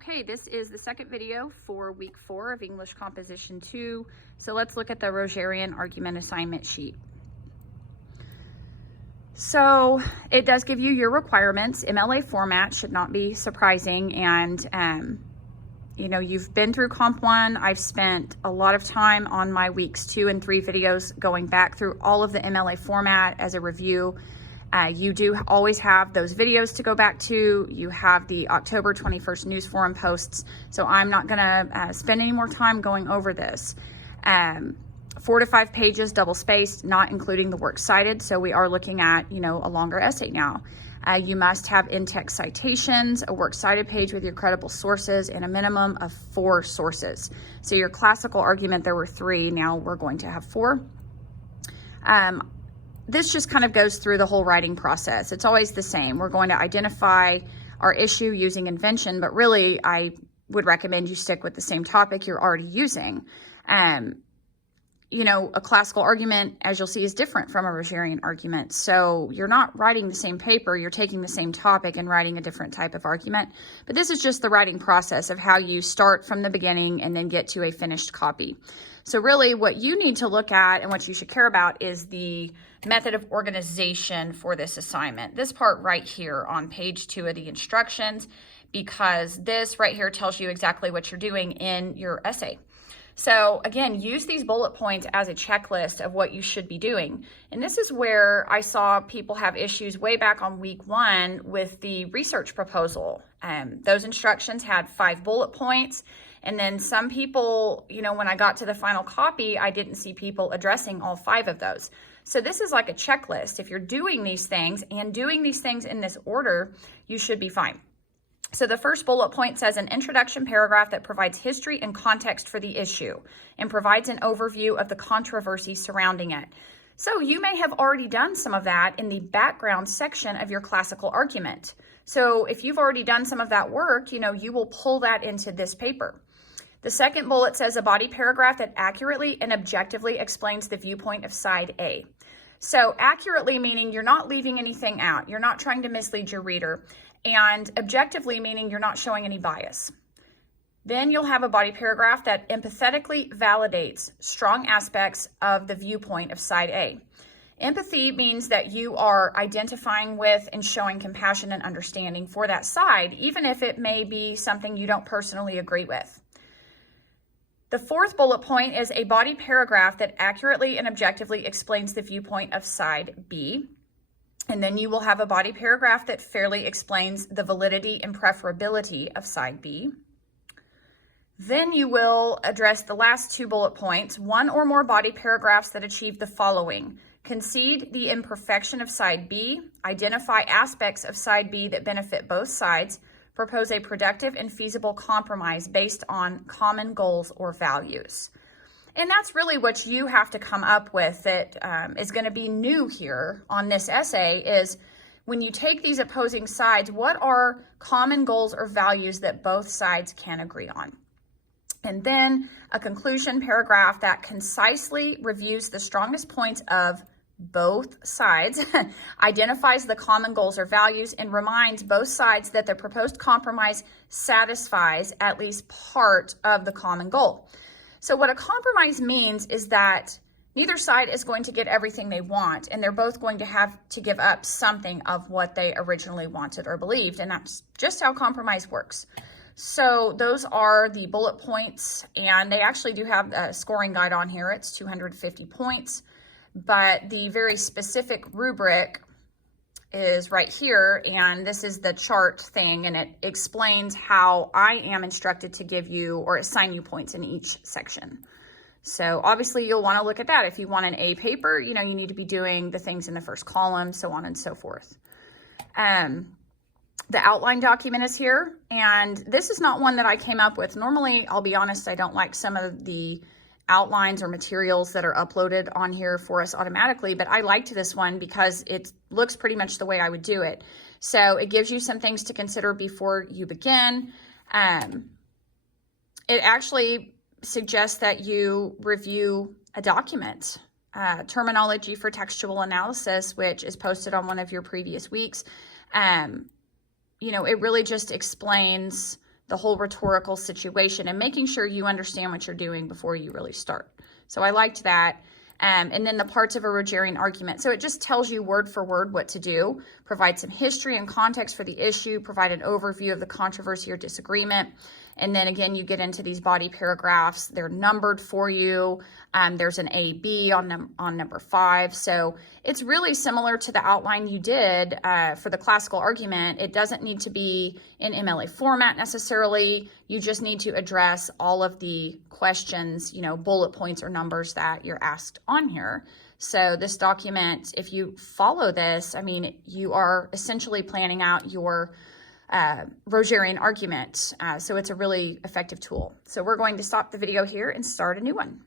Okay, this is the second video for week 4 of English Composition 2. So let's look at the Rogerian argument assignment sheet. So it does give you your requirements. MLA format should not be surprising. And, you know, you've been through Comp 1. I've spent a lot of time on my weeks 2 and 3 videos going back through all of the MLA format as a review. You do always have those videos to go back to. You have the October 21st news forum posts. So I'm not going to spend any more time going over this. 4 to 5 pages, double spaced, not including the works cited. So we are looking at, you know, a longer essay now. You must have in-text citations, a works cited page with your credible sources, and a minimum of 4 sources. So your classical argument, there were 3. Now we're going to have 4. This just kind of goes through the whole writing process. It's always the same. We're going to identify our issue using invention, but really I would recommend you stick with the same topic you're already using. You know, a classical argument, as you'll see, is different from a Rogerian argument. So you're not writing the same paper, you're taking the same topic and writing a different type of argument. But this is just the writing process of how you start from the beginning and then get to a finished copy. So really what you need to look at and what you should care about is the method of organization for this assignment. This part right here on page 2 of the instructions, because this right here tells you exactly what you're doing in your essay. So again, use these bullet points as a checklist of what you should be doing. And this is where I saw people have issues way back on week 1 with the research proposal. Those instructions had 5 bullet points. And then some people, you know, when I got to the final copy, I didn't see people addressing all 5 of those. So this is like a checklist. If you're doing these things and doing these things in this order, you should be fine. So the first bullet point says an introduction paragraph that provides history and context for the issue and provides an overview of the controversy surrounding it. So you may have already done some of that in the background section of your classical argument. So if you've already done some of that work, you know, you will pull that into this paper. The second bullet says a body paragraph that accurately and objectively explains the viewpoint of side A. So accurately meaning you're not leaving anything out. You're not trying to mislead your reader. And objectively meaning you're not showing any bias. Then you'll have a body paragraph that empathetically validates strong aspects of the viewpoint of side A. Empathy means that you are identifying with and showing compassion and understanding for that side, even if it may be something you don't personally agree with. The fourth bullet point is a body paragraph that accurately and objectively explains the viewpoint of side B. And then you will have a body paragraph that fairly explains the validity and preferability of side B. Then you will address the last 2 bullet points, 1 or more body paragraphs that achieve the following: concede the imperfection of side B, identify aspects of side B that benefit both sides, propose a productive and feasible compromise based on common goals or values. And that's really what you have to come up with that is going to be new here on this essay is when you take these opposing sides, what are common goals or values that both sides can agree on? And then a conclusion paragraph that concisely reviews the strongest points of both sides, identifies the common goals or values, and reminds both sides that the proposed compromise satisfies at least part of the common goal. So what a compromise means is that neither side is going to get everything they want, and they're both going to have to give up something of what they originally wanted or believed, and that's just how compromise works. So those are the bullet points, and they actually do have a scoring guide on here. It's 250 points, but the very specific rubric is right here, and this is the chart thing, and it explains how I am instructed to give you or assign you points in each section. So obviously you'll want to look at that. If you want an A paper, you know, you need to be doing the things in the first column, so on and so forth. The outline document is here, and this is not one that I came up with. Normally, I'll be honest, I don't like some of the outlines or materials that are uploaded on here for us automatically, but I liked this one because it looks pretty much the way I would do it. So it gives you some things to consider before you begin. It actually suggests that you review a document, terminology for textual analysis, which is posted on one of your previous weeks. You know, it really just explains the whole rhetorical situation and making sure you understand what you're doing before you really start. So I liked that. And then the parts of a Rogerian argument. So it just tells you word for word what to do, provide some history and context for the issue, provide an overview of the controversy or disagreement. And then again, you get into these body paragraphs. They're numbered for you. There's an A, B on number 5. So it's really similar to the outline you did for the classical argument. It doesn't need to be in MLA format necessarily. You just need to address all of the questions, you know, bullet points or numbers that you're asked on here. So this document, if you follow this, I mean, you are essentially planning out your Rogerian argument. So it's a really effective tool. So we're going to stop the video here and start a new one.